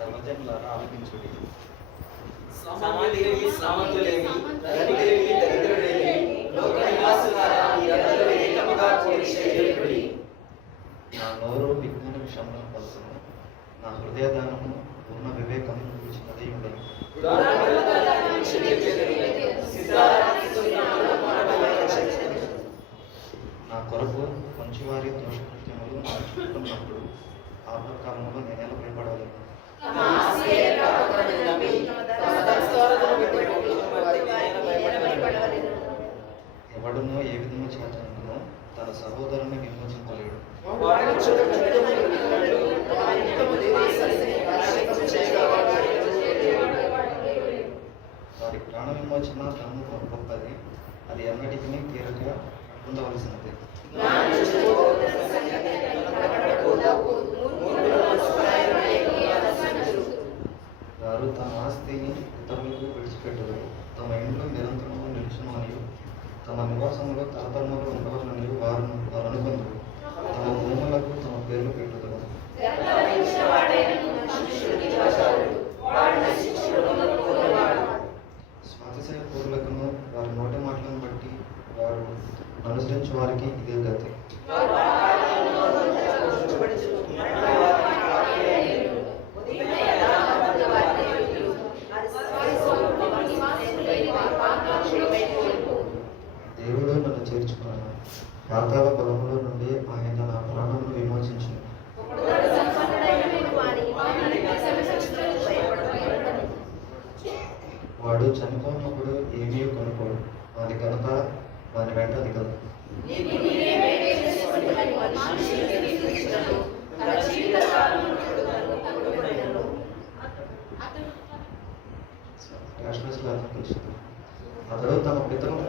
సర్వజనులారా ఆలకించుడి. సమలేమి సామంతులేమి ధనికులేమి దరిద్రులేమి లోక నివాసులారా మీరందరూ ఏకముగా కూడి చేయబడి. నా నోరు విజ్ఞాన విషయంలో పలుకును, నా హృదయదానము పూర్ణ వివేకము గురించినది ఉండదు. నా కొరకు కొంచెవారి దోషకృత్యములు నడుచుకుంటున్నప్పుడు ఆపత్కాలంలో నేనేలా భయపడాలి? ఎవడునో ఏ విధము చేతనో తన సహోదరుని విమోచింపలేడు. వారి ప్రాణ విమోచన తను గొప్పది, అది ఎన్నటికీ తీరక పొందవలసినది. వారు తమ ఆస్తిని ఇతరులకు విడిచిపెట్టరు, తమ ఇంట్లో నిరంతరము నిలుచును అని తమ నివాసంలో తరతరములు ఉండవలనని వారు అనుకుందరు. తమ భూములకు తమ పేర్లు పెట్టుదరు. స్వాతిశయ పూర్వకును వారి నోటి మాటలను బట్టి వారు అనుసరించే వారికి ఇదే గతి. దేవుడు నన్ను చేర్చుకున్నాను, పాతాళ బలములో నుండి ఆయన నా ప్రాణమును విమోచించు. వాడు చనిపోయినప్పుడు ఏమీ కొనుక్కోడు, వారి ఘనత వారి వెంట దిగదు. అతడు తన పితరుల